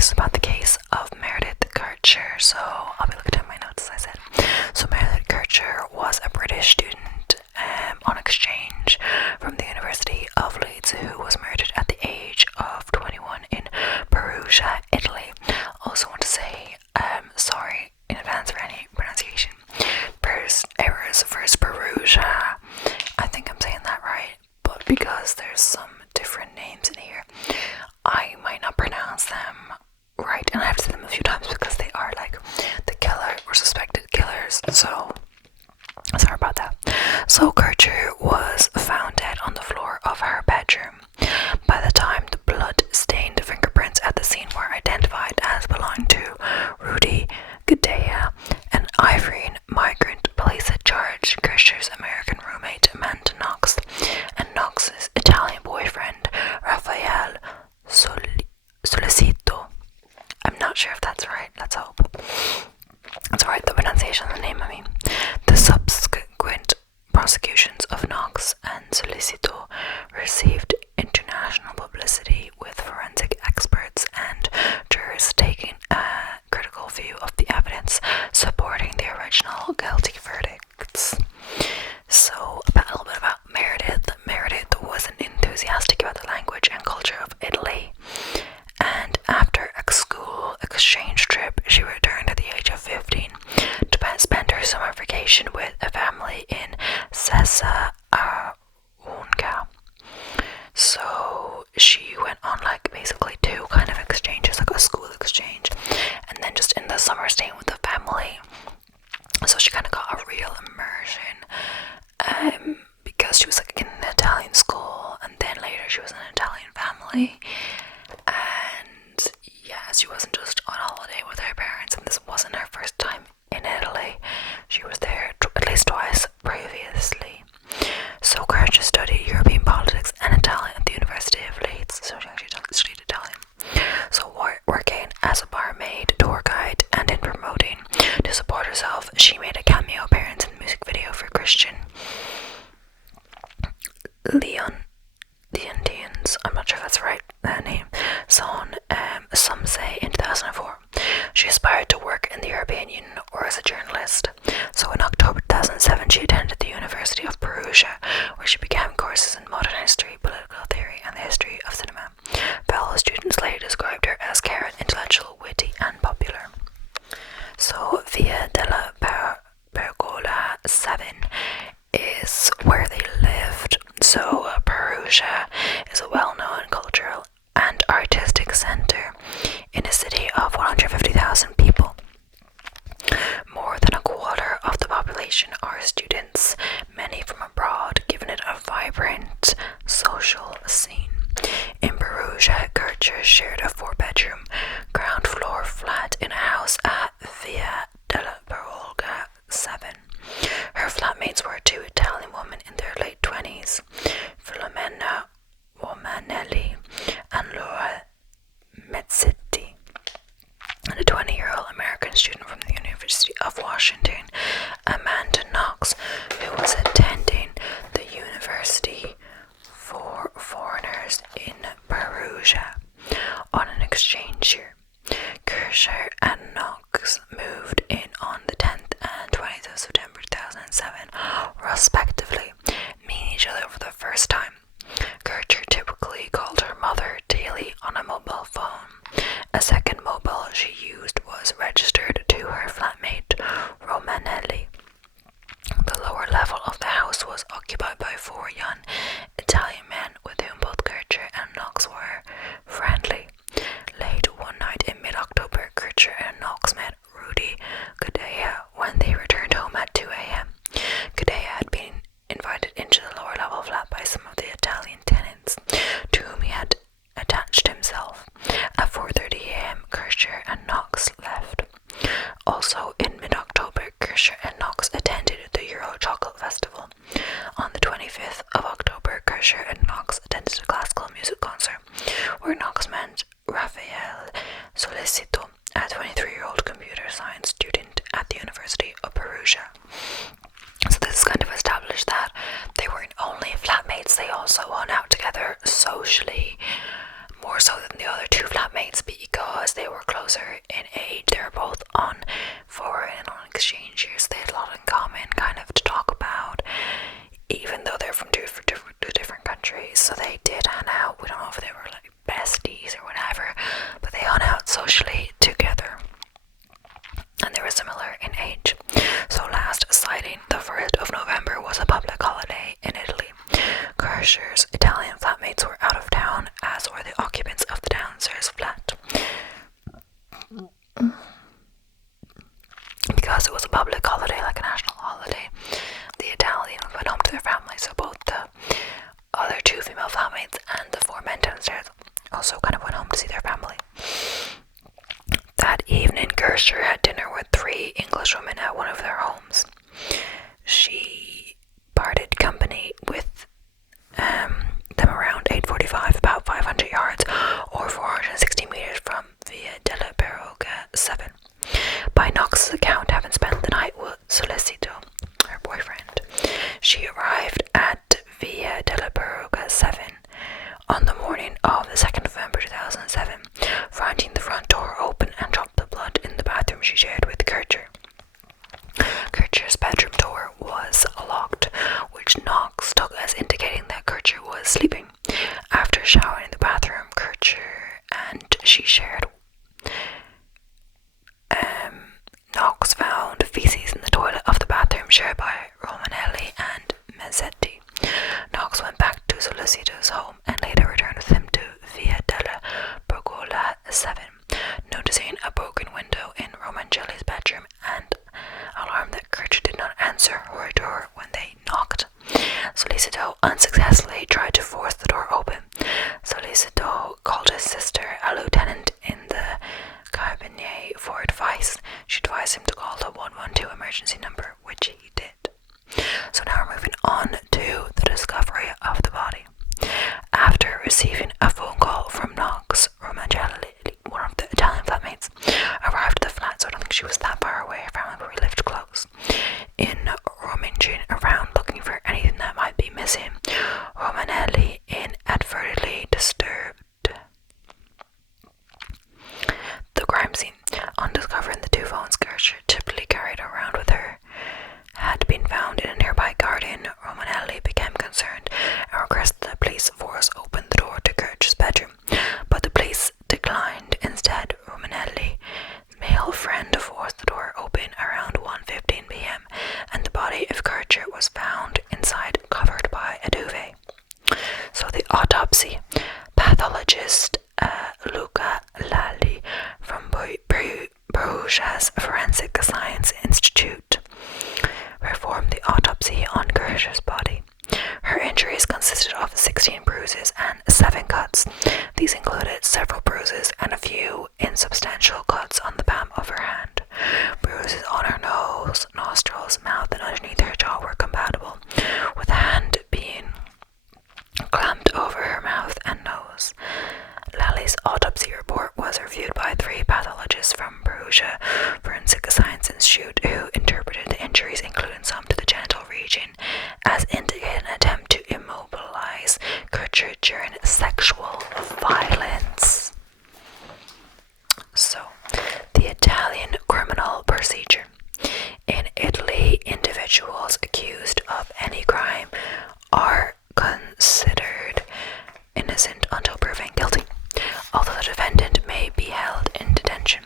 this is about the case of Meredith Kercher, so I'll be looking at my notes as I said. So Meredith Kercher was a British student on exchange from the University of Leeds who was murdered at the age of 21 in Perugia, Italy. Also want to say sorry in advance for any pronunciation errors. First, Perugia, I think I'm saying that right, but because there's some different names in here, I might not pronounce them right, and I have to say them a few times because they are like the killer or suspected killers, so sorry about that. So Kercher was found dead on the floor of her bedroom. By the time the blood-stained fingerprints at the scene were identified as belonging to Rudy Guede, an Ivorian migrant, police had charged Kercher's American roommate Amanda Knox and Knox's Italian boyfriend Raphael Solicito. I'm not sure if that's right, let's hope. That's right, the pronunciation of the name, I mean. The subsequent prosecutions of Knox and Solicito received international publicity, with forensic experts and jurors taking a critical view of the evidence supporting the original guilty verdicts. So, a little bit about Meredith. Meredith wasn't enthusiastic about the language and culture of Italy, and after a school exchange trip, she returned at the age of 15 to spend her summer vacation with a family in Sessa Unga. So she went on like basically two kind of exchanges, like a school exchange and then just in the summer staying with the family. So she kind of got a real immersion because she was like in an Italian school, and then later she was in an Italian family, and yeah, she wasn't just on holiday with her parents, and this wasn't her first time in Italy. She was there at least twice previously. So Kercher studied European politics and Italian at the University of Leeds, so she actually studied Italian. So working as a barmaid, tour guide, and in promoting to support herself, she made a cameo appearance in the music video for Christian Leontians, I'm not sure if that's right, that name, song, Some Say, in 2004. She aspired to work in the European Union or as a journalist. So in October 2007, she attended the University of Perugia, where she began courses in modern history, political theory, and the history of cinema. Fellow students later described her as caring, intellectual, witty, and popular. So Via della Pergola 7 is where they lived. So Perugia is a well-known cultural and artistic center in a city of 150,000 people. More than a quarter of the population are students, many from abroad, giving it a vibrant social scene. In Perugia, Kercher shared a 4-bedroom ground floor flat in a house at Via della Pergola 7. Her flatmates were two Italian women in their late 20s, Filomena Romanelli and Laura Mezzetti, and a 20-year-old American student from the University of Washington, Amanda Knox, who was attending the University for Foreigners in Perugia on an exchange year. Kercher and Knox moved in on the 10th and 20th of September 2007, respectively, meeting each other for the first time. Kercher typically called her mother daily on a mobile phone. A second mobile she used was registered to her flatmate, Romanelli. The lower level of the house was occupied by 4 young Italian men with whom both Kercher and Knox were friendly. Late one night in mid-October, Kercher and Knox met Rudy Guede when they returned home at 2 a.m. Guede had been invited into the lower level flat by some of the Italian tenants, to whom he had attached himself. At 4:30 a.m., Kercher and Knox left. Also in mid-October, Kercher and Knox attended the Euro Chocolate Festival. On the 25th of October, Kercher and Knox attended a classical music concert, where Knox met Raphael Solicito, a 23-year-old computer science student at the University of Perugia. So this is kind of established that they weren't only flatmates, they also hung out together socially, more so than the other two flatmates, because they were closer in age. They were both on foreign and on exchange years. They had a lot in common, kind of, to talk about, even though they're from two different countries. So they did hang out. We don't know if they were like besties or whatever, but they hung out socially together, and they were similar in age. So last sighting, the 1st of November, was a public holiday in Italy. Kercher's Italian flatmates were out of town, as were the occupants of the downstairs flat. Because it was a public holiday, like a national holiday, the Italians went home to their families, so both the other 2 female flatmates and the 4 men downstairs also kind of went home to see their family. That evening, Kercher had dinner with 3 English women at one of their homes. She parted company with them around 8:45, about 500 yards or 460 meters from Via della Perugia 7. By Knox's account, having spent the night with Solicito, her boyfriend, she arrived at Via della Perugia 7 on the morning of the 2nd of November 2007, finding the front door open and dropped the blood in the bathroom she shared with Kercher. Kercher's bedroom door was locked, which Knox took as indicating that Kercher was sleeping. After showering in the bathroom, Kercher and she shared, Knox found feces in the toilet of the bathroom shared by Romanelli and Mazzetti. Knox went back to Solicito's home and later returned with him to Via della Pergola 7, noticing a broken window in Romanelli's bedroom and alarmed that Kercher did not answer her door when they knocked. Solicito unsuccessfully tried to force the door open. Solicito called his sister, a lieutenant in the Carabinieri, for advice. She advised him to call the 112 emergency number, which he did. So now we're moving on to the discovery of the body. After receiving a phone call from Knox, Romanelli, one of the Italian flatmates, arrived at the flat, so I don't think she was that far away. Her family probably lived close. In rummaging around looking for anything that might be missing, Romanelli inadvertently disturbed the crime scene. On discovering the 2 phones Kercher typically carried around with her had been found in a nearby garden, Romanelli became concerned and requested that the police force open the door to Kercher's bedroom, but the police declined. Instead, Romanelli's male friend forced the door open around 1:15 p.m. and the body of Kercher was found inside, covered by a duvet. So the autopsy pathologist Luca Lalli from Perugia's Forensic Science Institute performed the autopsy on Kercher's body. Her injuries consisted of 16 bruises and 7 cuts. These included several bruises and a few insubstantial cuts on the palm of her hand. Bruises on her nose, nostrils, mouth, and underneath her jaw were compatible, with the hand being clamped over her mouth and nose. Lally's autopsy report was reviewed by 3 pathologists from Perugia Forensic Science Institute, who interpreted the injuries, including some to the genital region, as indicating an attempt to immobilize Kercher during sexual violence. So, the Italian criminal procedure. In Italy, individuals accused of any crime are considered innocent until proven guilty, although the defendant may be held in detention.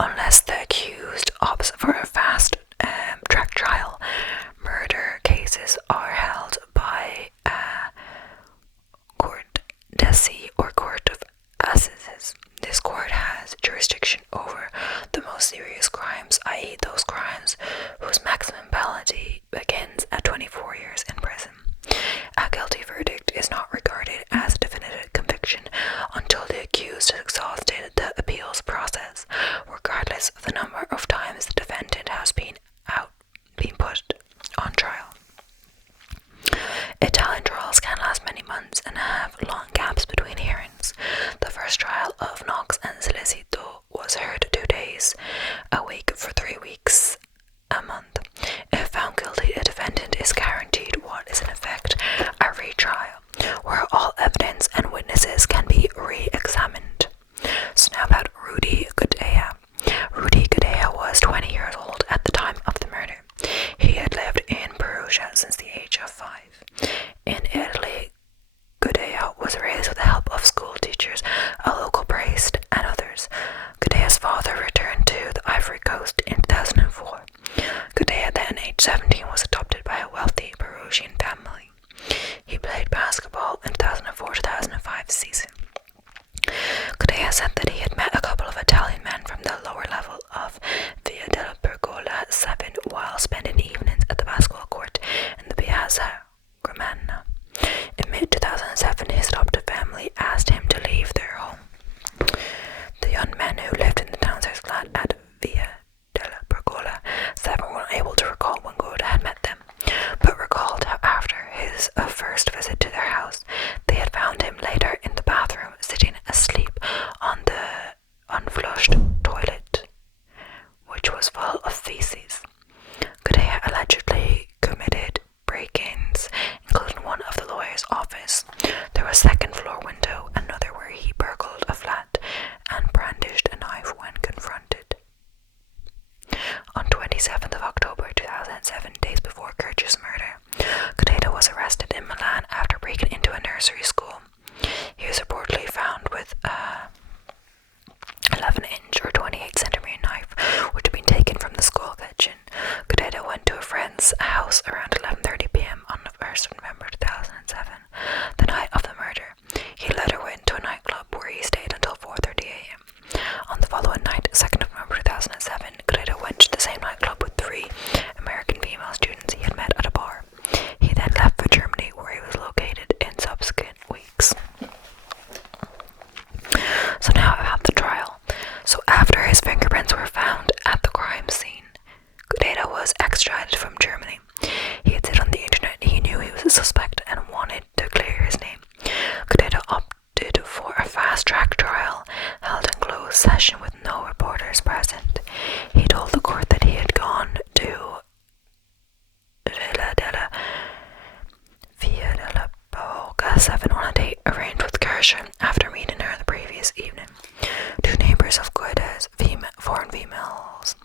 Unless the accused opts for a fast-track trial, murder cases are held by a court d'assises or court of assizes. This court has jurisdiction over the most serious crimes, i.e. those crimes whose maximum penalty begins at 24 years in prison. A guilty verdict is not regarded as a definitive conviction until the accused has exhausted the appeals process, regardless of the number of times the defendant has been put on trial. Italian trials can last many months and have long gaps between hearings. The first trial of Knox and Solicito was heard 2 days a week for 3 weeks a month. If found guilty, a defendant is guaranteed what is in effect a retrial, where all evidence and witnesses can be re-examined. So now about Rudy Guede. There was a second floor window, another where he burgled a flat and brandished a knife when confronted. On 27th of October 2007, days before Kercher's murder, Guede was arrested in Milan after breaking into a nursery school. He was reportedly found with a 11-inch or 28-centimeter knife, which had been taken from the school kitchen. Guede went to a friend's house around 11:30 p.m. on the 1st of November 2007, the night of the murder. He later went to a nightclub where he stayed until 4:30 a.m. On the following night, 2nd of November 2007, Guede went to the same nightclub with 3 American female students he had met at a bar. He then left for Germany, where he was located in subsequent weeks. So now about the trial. So after his fingerprints were found at the crime scene, Guede was extradited from Germany. He had said on the internet he knew he was a suspect and wanted to clear his name. Guede opted for a fast-track trial held in closed session with no reporters present. He told the court that he had gone to Via della Perugia 7 on a date arranged with Kercher after meeting her the previous evening. 2 neighbors of Guede's foreign females,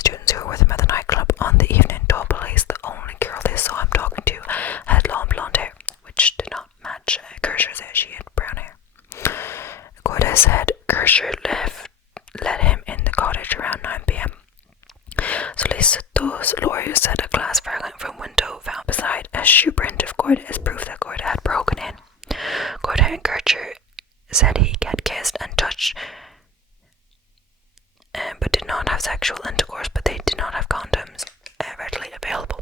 students who were with him at the nightclub on the evening, told police the only girl they saw him talking to had long blonde hair, which did not match Kercher said she had brown hair. Guede said Kercher led him in the cottage around 9 p.m. Solicitors lawyers said a glass fragment from window found beside a shoe print of Guede as proof that Guede had broken in. Guede and Kercher said he had kissed and touched but did not have sexual intercourse, but they did not have condoms readily available.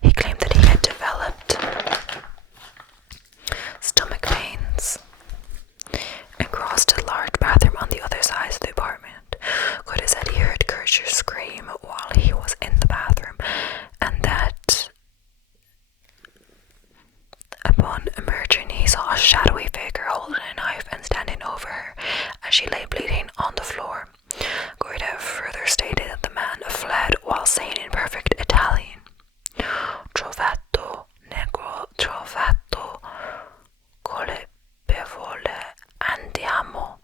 He claimed that he had developed stomach pains and crossed a large bathroom on the other side of the apartment. Guede said he heard Kercher scream while he was in the bathroom, and that upon emerging he saw a shadowy figure holding a knife and standing over her as she lay bleeding on the floor. Guede further stated that the man fled while saying in perfect Italian, "Trovato negro, trovato colpevole, andiamo,"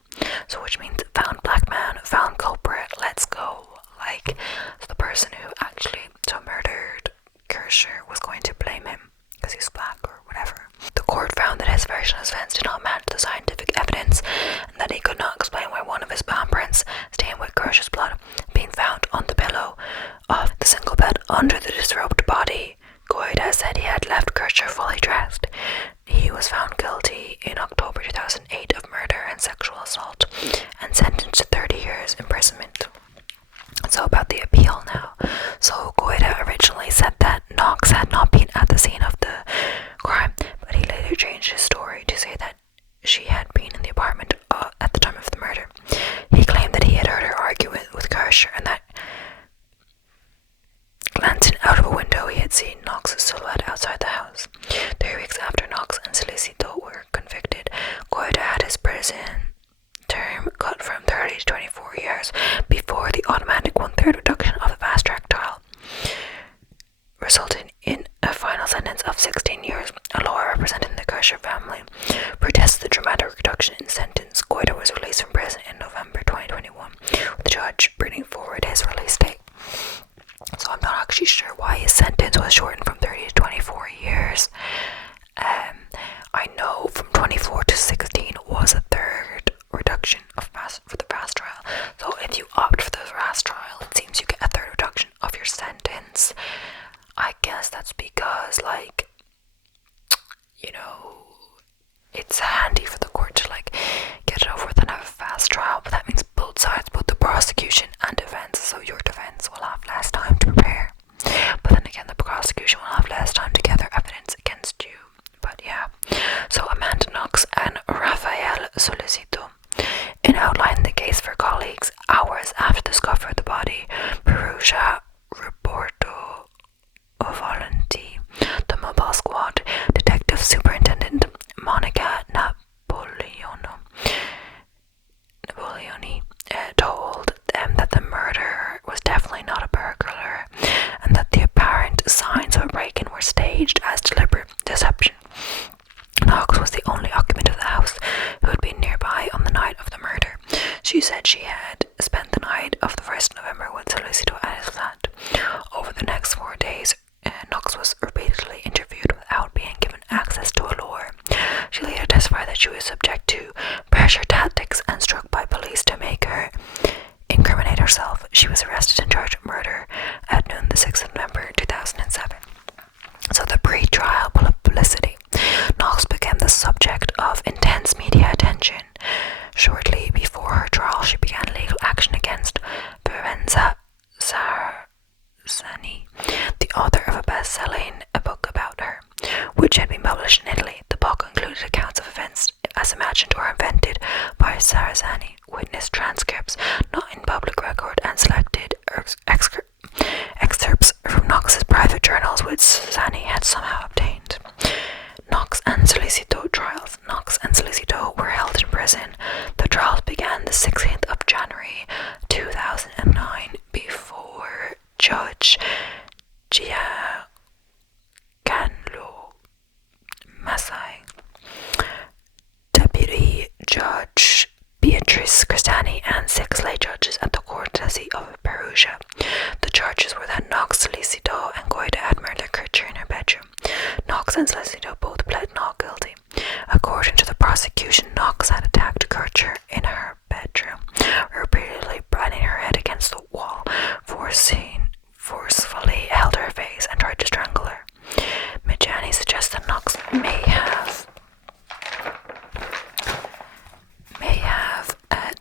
so which means found black man, found culprit, let's go. Like, so the person who actually murdered Kercher was going to blame him because he's black or whatever. The court found that his version of events did not match the scientific evidence and that he could not explain why one of his handprints stained with Kercher's blood being found on the pillow of the single bed under the disrobed body. Guede said he had left Kercher fully dressed. He was found guilty in October 2008 of murder and sexual assault and sentenced to 30 years imprisonment. So about the appeal now. So Guede originally said that Knox had not been at the scene of the crime, but he later changed his story to say that she had been in the apartment at the time of the murder. He claimed that he had heard her arguing with Kercher and that glancing out of a window he had seen Knox's silhouette outside the house. 3 weeks after Knox and Solicito were convicted, Guede had his prison term cut from 30 to 24 years before the automatic 1/3 reduction of the fast-track trial, resulting in a final sentence of 16 years. A lawyer representing the Kercher family protested the dramatic reduction in sentence. Guede was released from prison in November 2021, with the judge bringing forward his release date. So I'm not actually sure why his sentence was shortened from 30 to 24 years. I know from 24 to 16 was a 3rd reduction for the fast trial. So if you opt for the fast trial, it seems you get a 3rd reduction of your sentence. I guess that's because, like, you know, it's handy for the court to, like, get it over with and have a fast trial, but that means both sides, both the prosecution and defense, so your defense will have less time to prepare, but then again the prosecution will have less time to gather evidence against you. But yeah, so Amanda Knox and she was subject to pressure tactics and struck by police to make her incriminate herself. She was arrested and charged with murder at noon the 6th of November 2007. So the pre-trial publicity. Knox became the subject of intense media attention. Shortly before her trial, she began legal action against Perugia, the author of a best-selling book about her, which had been published in Italy. The book included accounts of events as imagined or invented by Sarrazani, witness transcripts not in public record, and selected excerpts from Knox's private journals, which Sarrazani had somehow obtained. Knox and Solicito trials. Knox and Solicito were held in prison. The trials began the 16th of January 2009 before Judge Giancarlo Massai, Deputy Judge Beatrice Cristani, and 6 lay judges at the Court of Perugia. The charges were that Knox, Solicito, and Guede had murdered Kercher in her bedroom. Knox and Solicito both pled not guilty. According to the prosecution, Knox had attacked Kercher in her bedroom, repeatedly banging her head against the wall, forcefully held her face, and tried to strangle her. Mijani suggests that Knox may have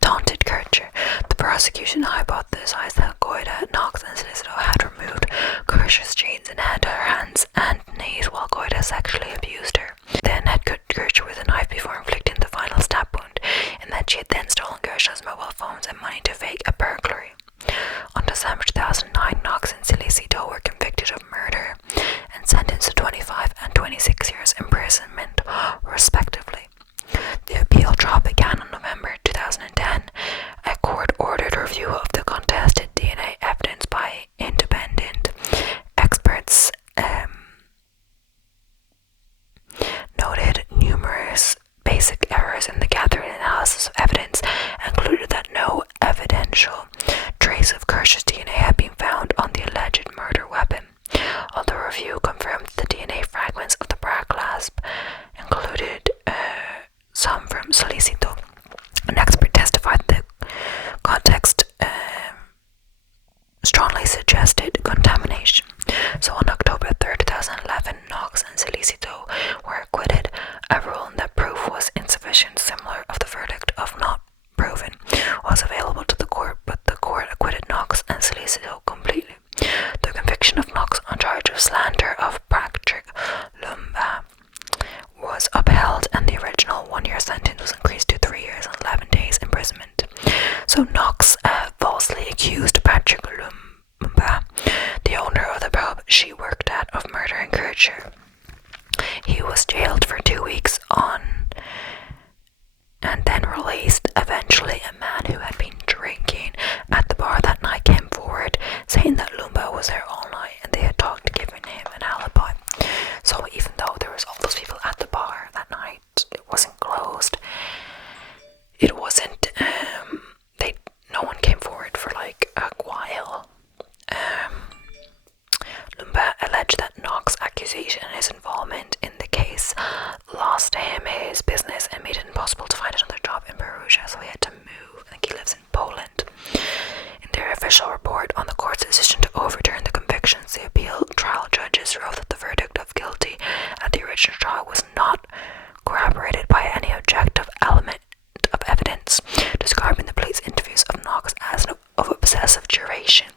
taunted Kercher. The prosecution hypothesized that Guede, Knox, and Solicito had removed Kercher's chains and had her hands and knees while Guede sexually abused her. Then had cut Kercher with a knife before inflicting the final stab wound, and that she had then stolen Kercher's mobile phones and money to fake a burglary. On December 2009, Knox and Solicito were convicted of murder and sentenced to 25 and 26 years imprisonment, respectively. The appeal trial began on November 2010. A court ordered review of the contested DNA evidence by independent experts, noted numerous basic errors in the gathering and analysis of evidence, and concluded that no evidential trace of Kercher's DNA had been found on the alleged murder weapon. Although review confirmed the DNA fragments of the bra clasp included some from Solicito, an expert testified that context strongly suggested contamination. So on October 3rd, 2011, Knox and Solicito were acquitted, a ruling that proof was insufficient, similar of the verdict of not proven, was available to the court, but the court acquitted Knox and Solicito completely. The conviction of Knox on charge of slander of Patrick Lumumba was upheld, and the original 1-year sentence was increased to 3 years and 11 days imprisonment. So Knox falsely accused Patrick Lumumba, the owner of the pub she worked at, of murdering Kercher. He was jailed for 2 weeks and then released. Eventually, a man who had been drinking at the bar that night came forward, saying that Lumumba was there all night and they had talked, giving him an alibi. So even though there was all those people at the bar that night, it wasn't closed. It wasn't. No one came forward for like a while. Lumumba alleged that Knox's accusation and his involvement in the case lost him his business and made it impossible to find another job in Perugia, so he had to move. I think he lives in Poland. In their official report on the court's decision to overturn the convictions, the appeal trial judges wrote that the verdict of guilty at the original trial was not corroborated by any objective element of evidence, describing the police interviews of Knox as of obsessive duration.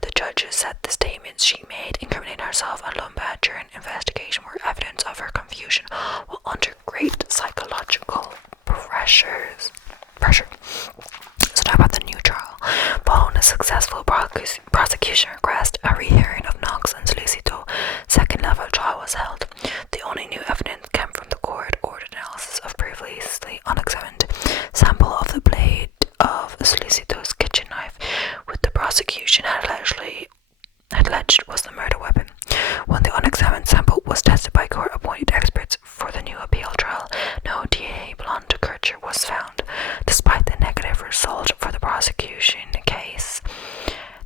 The judges said the statements she made incriminating herself and Lumumba during investigation were evidence of her confusion while under great psychological pressure. So now about the new trial. Following a successful prosecution request, a rehearing of Knox and Solicito's second-level trial was held. The only new evidence came from the court-ordered analysis of previously unexamined sample of the blade of Solicito's kitchen knife, which the prosecution had alleged was the murder weapon. When the unexamined sample was tested by court-appointed experts for the new appeal trial, no DNA belonging to Kercher was found. Despite the negative result for the prosecution case,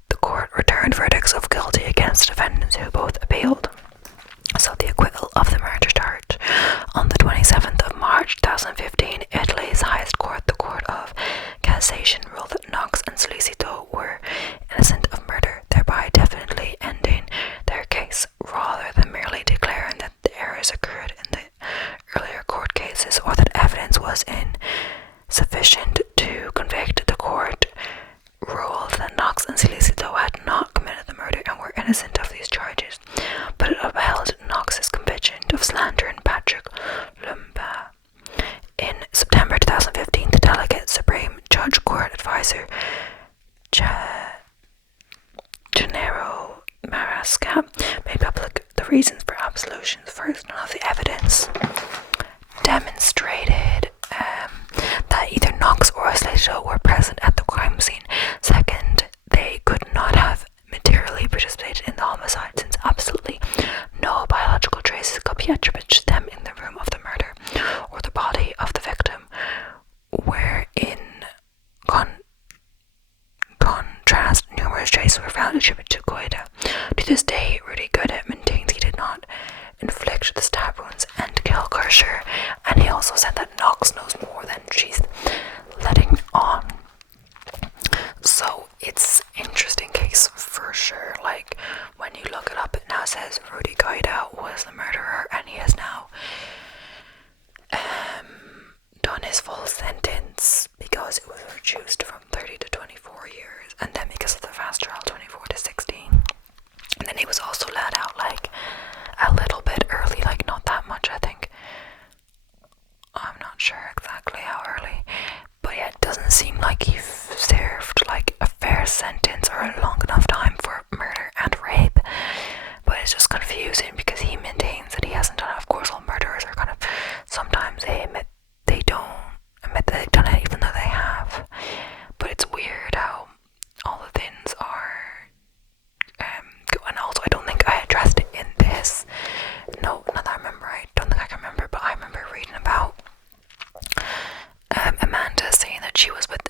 the court returned verdicts of guilty against defendants who both appealed. So the acquittal of the murder charge. On the 27th of March 2015, on his full sentence because it was reduced from 30 to 24 years, and then because of the fast trial, 24 to 16. And then he was also let out like a little bit early, like not that much, I think. I'm not sure exactly how early, but yeah, it doesn't seem like he served like a fair sentence or a long enough time for murder and rape. But it's just confusing because he maintains that he hasn't done it. Of course, all murderers are kind of, sometimes they admit they don't admit that they've done it even though they have. But it's weird how all the things are and also I don't think I addressed it in this. No, not that I remember. I don't think I can remember, but I remember reading about Amanda saying that she was with